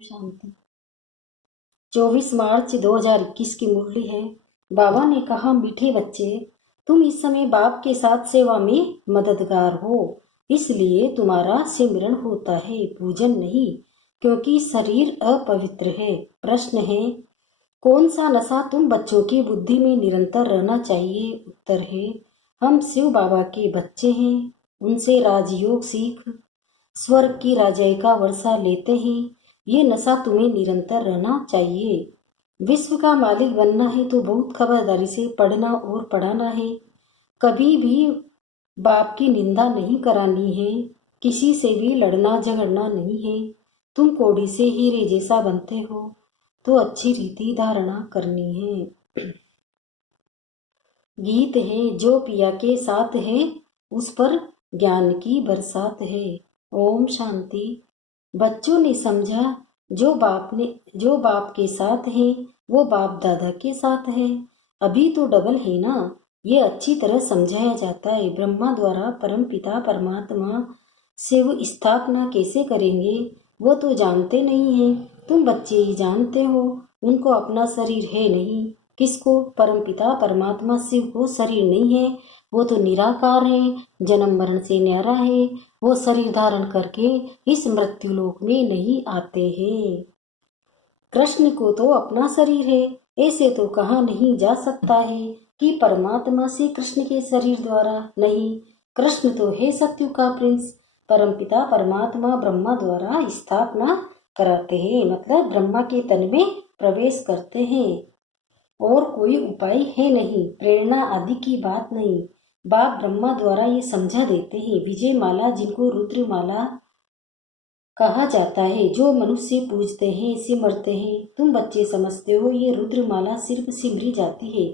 शांति। 24 मार्च 2021 की मुरली है। बाबा ने कहा, मीठे बच्चे, तुम इस समय बाप के साथ सेवा में मददगार हो, इसलिए तुम्हारा सिमरन होता है, पूजन नहीं, क्योंकि शरीर अपवित्र है। प्रश्न है, कौन सा नशा तुम बच्चों की बुद्धि में निरंतर रहना चाहिए? उत्तर है, हम शिव बाबा के बच्चे हैं, उनसे राजयोग सीख स्वर्ग की राजाई का वर्षा लेते हैं। ये नशा तुम्हें निरंतर रहना चाहिए। विश्व का मालिक बनना है तो बहुत खबरदारी से पढ़ना और पढ़ाना है। कभी भी बाप की निंदा नहीं करानी है, किसी से भी लड़ना झगड़ना नहीं है। तुम कोड़ी से हीरे जैसा बनते हो तो अच्छी रीति धारणा करनी है। गीत है, जो पिया के साथ है उस पर ज्ञान की बरसात है। ओम शांति। बच्चों ने समझा, जो बाप के साथ है वो बाप दादा के साथ है। अभी तो डबल है ना, ये अच्छी तरह समझाया जाता है। ब्रह्मा द्वारा परम पिता परमात्मा शिव स्थापना कैसे करेंगे वो तो जानते नहीं है। तुम बच्चे ही जानते हो, उनको अपना शरीर है नहीं। किसको? परमपिता परमात्मा शिव को शरीर नहीं है, वो तो निराकार है, जन्म मरण से न्यारा है। वो शरीर धारण करके इस मृत्यु लोक में नहीं आते हैं। कृष्ण को तो अपना शरीर है, ऐसे तो कहा नहीं जा सकता है कि परमात्मा से कृष्ण के शरीर द्वारा नहीं। कृष्ण तो है सत्यु का प्रिंस। परमपिता परमात्मा ब्रह्मा द्वारा स्थापना कराते हैं, मतलब ब्रह्मा के तन में प्रवेश करते हैं। और कोई उपाय है नहीं, प्रेरणा आदि की बात नहीं। बाप ब्रह्मा द्वारा ये समझा देते हैं। विजय माला, जिनको रुद्र माला कहा जाता है, जो मनुष्य पूजते हैं सिमरते हैं, तुम बच्चे समझते हो ये रुद्र माला सिर्फ सिमरी जाती है।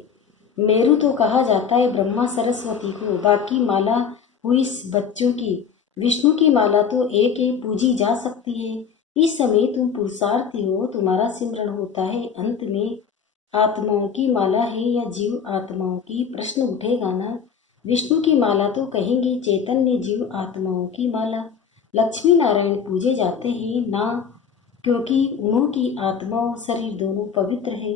मेरु तो कहा जाता है ब्रह्मा सरस्वती को, बाकी माला हुई बच्चों की। विष्णु की माला तो एक एक पूजी जा सकती है। इस समय तुम पुरुषार्थी हो, तुम्हारा सिमरन होता है। अंत में आत्माओं की माला है या जीव आत्माओं की, प्रश्न उठेगा ना। विष्णु की माला तो कहेंगे चैतन्य जीव आत्माओं की माला। लक्ष्मी नारायण पूजे जाते हैं ना, क्योंकि उनकी आत्मा और शरीर दोनों पवित्र है।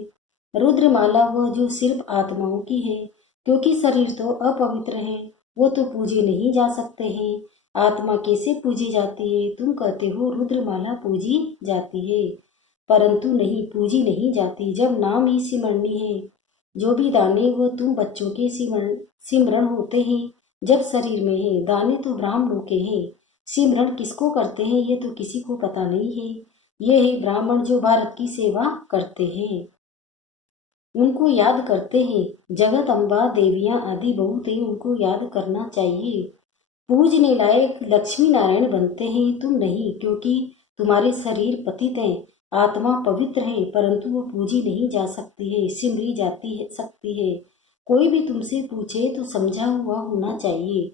रुद्रमाला वह जो सिर्फ आत्माओं की है, क्योंकि शरीर तो अपवित्र है, वो तो पूजे नहीं जा सकते हैं। आत्मा कैसे पूजी जाती है? तुम कहते हो रुद्रमाला पूजी जाती है, परंतु नहीं, पूजी नहीं जाती। जब नाम ही सिमरनी है, जो भी दाने वो तुम बच्चों के सिमरण होते हैं जब शरीर में है। दाने तो ब्राह्मणों के हैं, सिमरण किसको करते हैं ये तो किसी को पता नहीं है। ये है ब्राह्मण जो भारत की सेवा करते हैं, उनको याद करते हैं। जगत अम्बा देवियां आदि बहुत है, उनको याद करना चाहिए। पूजने लायक लक्ष्मी नारायण बनते हैं, तुम नहीं, क्योंकि तुम्हारे शरीर पतित हैं। आत्मा पवित्र है, परंतु वो पूजी नहीं जा सकती है, सिमरी जाती है सकती है। कोई भी तुमसे पूछे तो समझा हुआ होना चाहिए।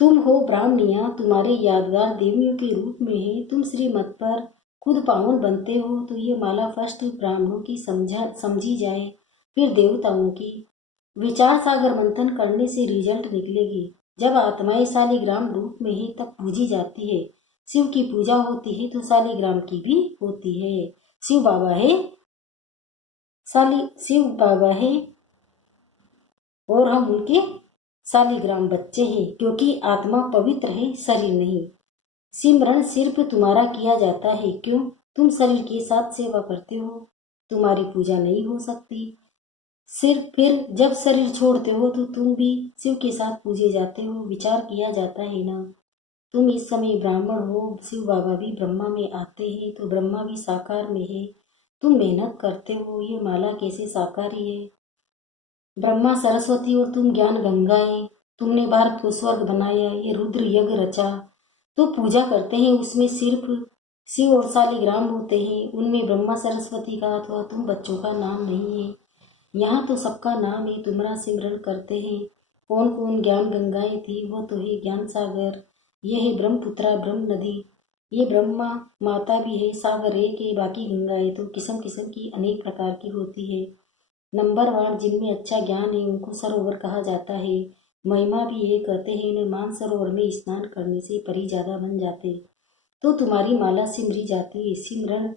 तुम हो ब्राह्मणिया, तुम्हारे यादगार देवियों के रूप में है। तुम श्रीमत पर खुद पावन बनते हो, तो ये माला फर्स्ट ब्राह्मणों की समझी जाए, फिर देवताओं की। विचार सागर मंथन करने से रिजल्ट निकलेगी। जब आत्माएं शालिग्राम रूप में है तब पूजी जाती है। शिव की पूजा होती है तो शालिग्राम की भी होती है। शिव बाबा है शिव बाबा है और हम उनके शालिग्राम बच्चे हैं, क्योंकि आत्मा पवित्र है, शरीर नहीं। सिमरण सिर्फ तुम्हारा किया जाता है, क्यों? तुम शरीर के साथ सेवा करते हो, तुम्हारी पूजा नहीं हो सकती। सिर्फ फिर जब शरीर छोड़ते हो तो तुम भी शिव के साथ पूजे जाते हो, विचार किया जाता है ना। तुम इस समय ब्राह्मण हो, शिव बाबा भी ब्रह्मा में आते हैं, तो ब्रह्मा भी साकार में है। तुम मेहनत करते हो, ये माला कैसे साकारी है? ब्रह्मा सरस्वती और तुम ज्ञान गंगाएं। तुमने भारत को स्वर्ग बनाया, ये रुद्र यज्ञ रचा, तो पूजा करते हैं। उसमें सिर्फ शिव और शालिग्राम होते हैं, उनमें ब्रह्मा सरस्वती का अथवा तुम बच्चों का नाम नहीं है। यहाँ तो सबका नाम है, तुम्हारा सिमरन करते हैं। कौन कौन ज्ञान गंगाएं थी? वो तो है ज्ञान सागर, ये है ब्रह्मपुत्रा ब्रह्म नदी। ये ब्रह्मा माता भी है, सागर एक है, बाकी गंगाएं तो किस्म किस्म की अनेक प्रकार की होती है। नंबरवार जिनमें अच्छा ज्ञान है उनको सरोवर कहा जाता है। महिमा भी ये कहते हैं, इन्हें मान सरोवर में स्नान करने से परी ज्यादा बन जाते। तो तुम्हारी माला सिमरी जाती है।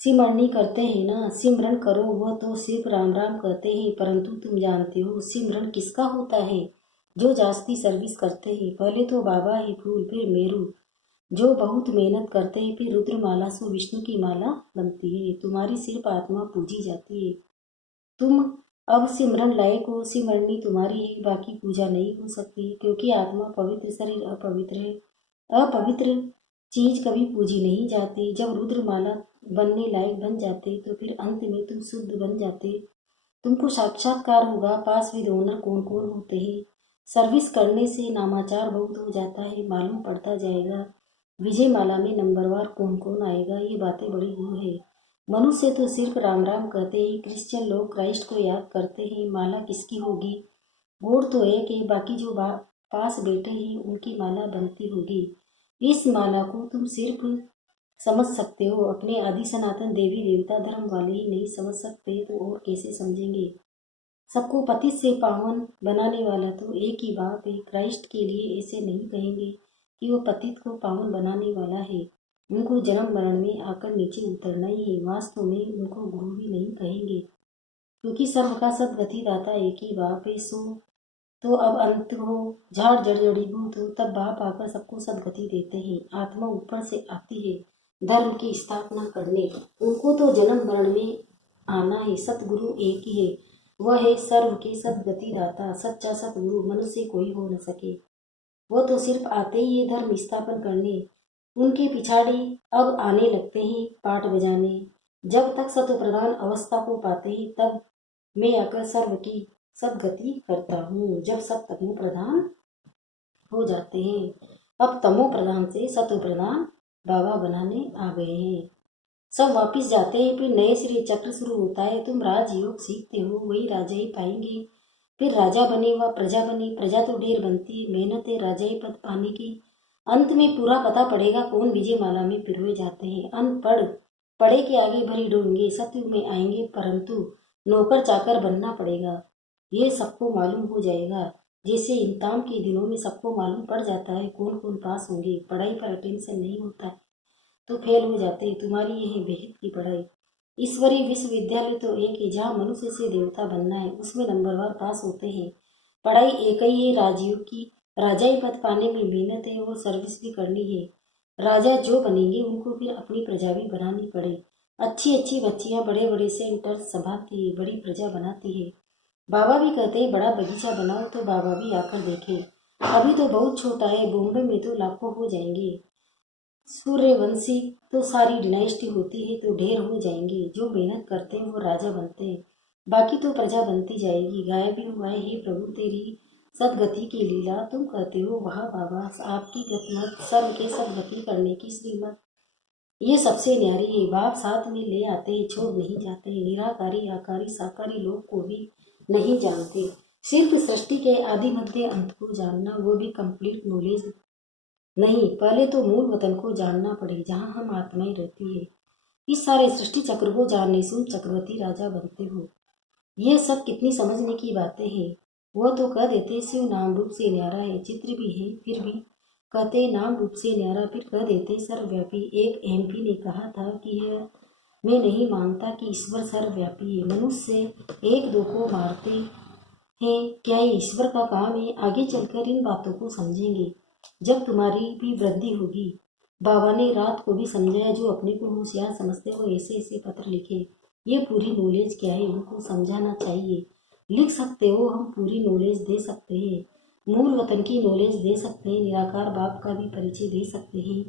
सिमरनी करते हैं ना, सिमरन करो, वह तो सिर्फ राम राम कहते हैं, परंतु तुम जानते हो सिमरन किसका होता है? जो जास्ती सर्विस करते हैं। पहले तो बाबा ही फूल, फिर मेरू, जो बहुत मेहनत करते हैं, फिर रुद्रमाला से विष्णु की माला बनती है। तुम्हारी सिर्फ आत्मा पूजी जाती है। तुम अब सिमरन लायक हो, सिमरनी तुम्हारी है, बाकी पूजा नहीं हो सकती, क्योंकि आत्मा पवित्र, शरीर अपवित्र है। अपवित्र चीज कभी पूजी नहीं जाती। जब रुद्रमाला बनने लायक बन जाते तो फिर अंत में तुम शुद्ध बन जाते। तुमको साक्षात्कार होगा। पास विद ओनर कौन कौन होते हैं। सर्विस करने से नामाचार बहुत हो जाता है, मालूम पड़ता जाएगा। विजय माला में नंबरवार कौन कौन आएगा, ये बातें बड़ी वो है। मनुष्य तो सिर्फ राम राम कहते हैं, क्रिश्चियन लोग क्राइस्ट को याद करते हैं। माला किसकी होगी? गोड़ तो है कि बाकी जो पास बैठे हैं उनकी माला बनती होगी। इस माला को तुम सिर्फ समझ सकते हो, अपने आदि सनातन देवी देवता धर्म वाले ही नहीं समझ सकते तो और कैसे समझेंगे? सबको पतित से पावन बनाने वाला तो एक ही बाप है। क्राइस्ट के लिए ऐसे नहीं कहेंगे कि वो पतित को पावन बनाने वाला है। उनको जन्म मरण में आकर नीचे उतरना ही है। वास्तव में उनको गुरु भी नहीं कहेंगे, क्योंकि सर्व का सदगति दाता एक ही बाप है। सो तो अब अंत हो, झाड़ जड़ जड़ीभूत हो, तब बाप आकर सबको सदगति देते हैं। आत्मा ऊपर से आती है धर्म की स्थापना करने। उनको तो जन्म मरण में आना है। सतगुरु एक ही है, वह है सर्व के सदगति दाता। सच्चा सतगुरु मनुष्य कोई हो न सके। वो तो सिर्फ आते ही है धर्म स्थापन करने। उनके पिछाड़ी अब आने लगते हैं पाठ बजाने। जब तक सत्व प्रधान अवस्था को पाते हैं तब मैं आकर सर्व की सदगति करता हूँ। जब सब तमो प्रधान हो जाते हैं, अब तमो प्रधान से सत्व प्रधान बाबा बनाने आ गए हैं। सब वापिस जाते हैं, फिर नए सिरे चक्र शुरू होता है। तुम राजयोग सीखते हो, वही राजा ही पाएंगे। फिर राजा बने व प्रजा बने। प्रजा तो ढेर बनती है, मेहनत है राजा ही पद पाने की। अंत में पूरा पता पड़ेगा कौन विजय माला में पिरोए जाते हैं। अनपढ़ पढ़े के आगे भरी डोंगे सत्युग में आएंगे, परंतु नौकर चाकर बनना पड़ेगा। ये सबको मालूम हो जाएगा। जैसे इम्तिहान के दिनों में सबको मालूम पड़ जाता है कौन कौन पास होंगे। पढ़ाई पर अटेंशन नहीं होता है तो फेल हो जाते हैं। तुम्हारी यही बेहद की पढ़ाई। ईश्वरीय विश्वविद्यालय तो एक ही, जहाँ मनुष्य से देवता बनना है, उसमें नंबरवार पास होते हैं। पढ़ाई एक ही है राजयोग की। राजाई पद पाने में मेहनत है और सर्विस भी करनी है। राजा जो बनेंगे उनको फिर अपनी प्रजा भी बनानी पड़े। अच्छी अच्छी बच्चियाँ बड़े बड़े सेंटर संभालती है, बड़ी प्रजा बनाती है। बाबा भी कहते हैं बड़ा बगीचा बनाओ, तो बाबा भी आकर देखे। अभी तो बहुत छोटा है, बॉम्बे में तो लाखों हो जाएंगे। सूर्यवंशी तो सारी डिनाइस्टी होती है तो ढेर हो जाएंगे। जो मेहनत करते हैं वो राजा बनते हैं, बाकी तो प्रजा बनती जाएगी। गायब भी हुआ है, हे प्रभु तेरी सदगति की लीला। तुम कहते हो वाह बाबा, आपकी गतिमत सर्व के सदगति करने की श्रीमत ये सबसे न्यारी है। बाप साथ में ले आते हैं, छोड़ नहीं जाते। निराकारी आकारी साकारी लोग को भी नहीं जानते। सिर्फ सृष्टि के आदि मध्य अंत को जानना, वो भी कंप्लीट नॉलेज नहीं। पहले तो मूल वतन को जानना पड़े, जहाँ हम आत्माएं रहती है। इस सारे सृष्टि चक्र को जानने से चक्रवर्ती राजा बनते हो। ये सब कितनी समझने की बातें हैं। वह तो कह देते शिव नाम रूप से न्यारा है, चित्र भी है, फिर भी कहते नाम रूप से न्यारा, फिर कह देते सर्वव्यापी। एक एमपी ने कहा था कि यह मैं नहीं मानता कि ईश्वर सर्वव्यापी है। मनुष्य एक दो को मारते हैं, क्या ये ईश्वर का काम है? आगे चलकर इन बातों को समझेंगे जब तुम्हारी भी वृद्धि होगी। बाबा ने रात को भी समझाया, जो अपने को होशियार समझते हो ऐसे ऐसे पत्र लिखे। ये पूरी नॉलेज क्या है उनको समझाना चाहिए। लिख सकते हो, हम पूरी नॉलेज दे सकते हैं। मूल वतन की नॉलेज दे सकते हैं, निराकार बाप का भी परिचय दे सकते हैं।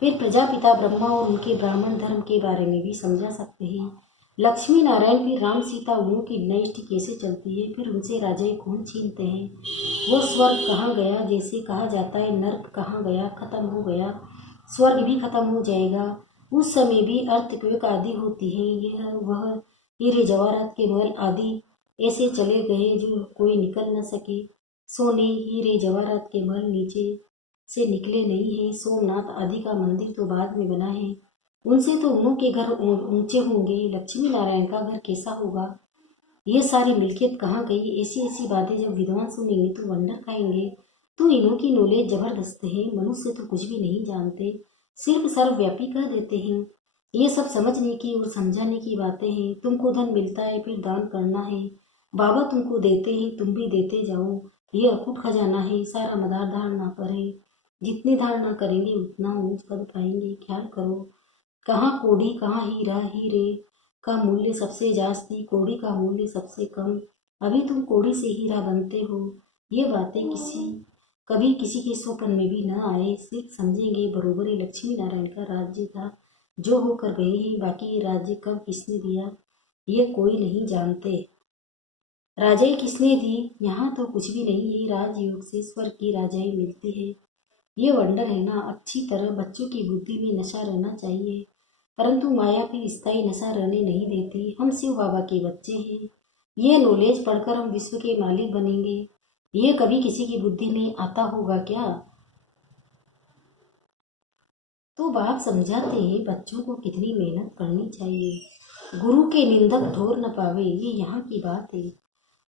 फिर प्रजापिता ब्रह्मा और उनके ब्राह्मण धर्म के बारे में भी समझा सकते हैं। लक्ष्मी नारायण, फिर राम सीता, उनकी डिनाइस्टी कैसे चलती है, फिर उनसे राजे कौन छीनते हैं। वो स्वर्ग कहाँ गया, जैसे कहा जाता है नर्क कहाँ गया, खत्म हो गया, स्वर्ग भी खत्म हो जाएगा। उस समय भी अर्थक्वेक आदि होती है। यह वह हीरे जवाहरात के महल आदि ऐसे चले गए जो कोई निकल न सके। सोने हीरे जवाहरात के महल नीचे से निकले नहीं हैं। सोमनाथ आदि का मंदिर तो बाद में बना है, उनसे तो उन्हों के घर ऊंचे होंगे। लक्ष्मी नारायण का घर कैसा होगा, ये सारी मिल्कियत कहाँ गई। ऐसी ऐसी बातें जब विद्वान सुनेंगे तो वंडर खाएंगे। तो इन्हों की नॉलेज जबरदस्त है। मनुष्य तो कुछ भी नहीं जानते, सिर्फ सर्वव्यापी कह देते हैं। ये सब समझने की और समझाने की बातें हैं। तुमको धन मिलता है, फिर दान करना है। बाबा तुमको देते हैं, तुम भी देते जाओ। ये अकूट खजाना है, सारा मदार धारणा पर है। जितने धारणा करेंगे उतना ऊंच पद पाएंगे। ख्याल करो, कहाँ कोड़ी कहाँ हीरा, हीरे का मूल्य सबसे जास्ती, कोड़ी का मूल्य सबसे कम। अभी तुम कोड़ी से हीरा बनते हो। ये बातें कभी किसी के स्वप्न में भी न आए। सिर्फ समझेंगे बरोबर ही लक्ष्मी नारायण का राज्य था, जो होकर गए हैं। बाकी ये राज्य कब किसने दिया, ये कोई नहीं जानते। राजाई किसने दी, यहाँ तो कुछ भी नहीं है। राजयोग से स्वर्ग की राजाई मिलती है। ये वंडर है ना। अच्छी तरह बच्चों की बुद्धि में नशा रहना चाहिए, परंतु माया फिर स्थायी नशा रहने नहीं देती। हम शिव बाबा के बच्चे हैं। ये नॉलेज पढ़कर हम विश्व के मालिक बनेंगे। ये कभी किसी की बुद्धि में आता होगा क्या? तो बाप समझाते हैं बच्चों को कितनी मेहनत करनी चाहिए। गुरु के निंदक ठोर न पावे, ये यहाँ की बात है।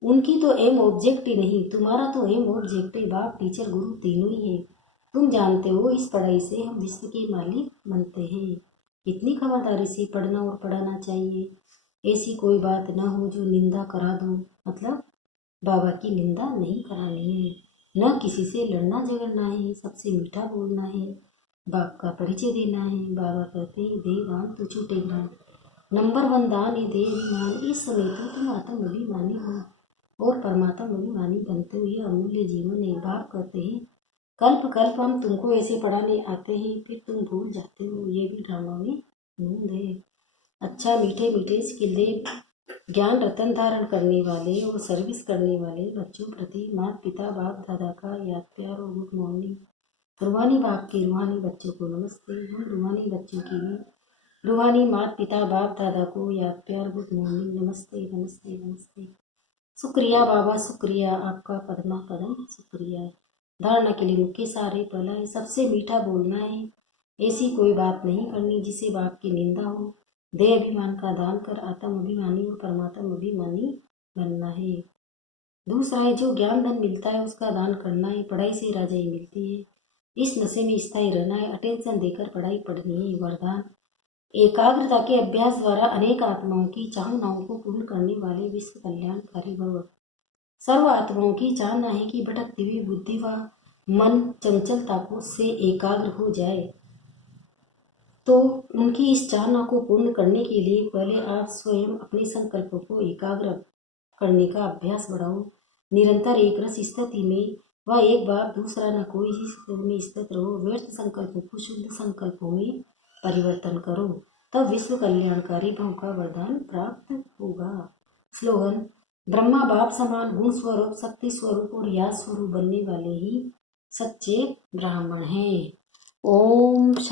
उनकी तो एम ऑब्जेक्ट ही नहीं, तुम्हारा तो एम ऑब्जेक्ट है। बाप टीचर गुरु तीनों ही है। तुम जानते हो इस पढ़ाई से हम विश्व के मालिक बनते हैं। कितनी खबरदारी से पढ़ना और पढ़ाना चाहिए। ऐसी कोई बात ना हो जो निंदा करा दो। मतलब बाबा की निंदा नहीं करानी है, न किसी से लड़ना झगड़ना है, सबसे मीठा बोलना है, बाप का परिचय देना है। बाबा कहते हैं दे दान तो छूटे ज्ञान। नंबर 1 दान है दे अभिमान। इस समय तो तुम आत्म अभिमानी हो और परमात्मा अभिमानी बनते हो। ये अमूल्य जीवन है। बाप कहते हैं कल्प कल्प हम तुमको ऐसे पढ़ाने आते हैं, फिर तुम भूल जाते हो। ये भी ड्रामा में नूंद है। अच्छा मीठे मीठे सिकिल्ले ज्ञान रतन धारण करने वाले और सर्विस करने वाले बच्चों प्रति माता पिता बाप दादा का याद प्यार और गुड मॉर्निंग। रूहानी बाप के रूहानी बच्चों को नमस्ते। हम रूहानी बच्चों की भी रूहानी माता पिता बाप दादा को याद प्यार गुड मॉर्निंग, नमस्ते नमस्ते नमस्ते। शुक्रिया बाबा, शुक्रिया आपका पद्मा कदम, शुक्रिया। धारणा के लिए मुख्य सारे पहला है सबसे मीठा बोलना है। ऐसी कोई बात नहीं करनी जिससे बाप की निंदा हो। दे अभिमान का दान कर आत्म अभिमानी और परमात्म अभिमानी बनना है। दूसरा है जो ज्ञान धन मिलता है उसका दान करना है। पढ़ाई से राजाई मिलती है। इस नशे में स्थायी रहना है। अटेंशन देकर पढ़ाई पढ़नी है। वरदान एकाग्रता के अभ्यास द्वारा अनेक आत्माओं की चाहनाओं को पूर्ण करने वाले विश्व कल्याणकारी भव। सर्व आत्माओं की चाहना है कि भटकती हुई बुद्धि व मन चंचलता को से एकाग्र हो जाए। तो उनकी इस चाहना को पूर्ण करने के लिए पहले आप स्वयं अपने संकल्पों को एकाग्र करने का अभ्यास बढ़ाओ। निरंतर एक रस स्थिति में व एक बार दूसरा न कोई ही स्थिति में स्थित रहो। व्यर्थ संकल्पों को शुद्ध संकल्पों में परिवर्तन करो, तब विश्व कल्याणकारी भव का वरदान प्राप्त होगा। स्लोगन ब्रह्मा बाप समान गुण स्वरूप शक्ति स्वरूप और याद स्वरूप बनने वाले ही सच्चे ब्राह्मण हैं। ओम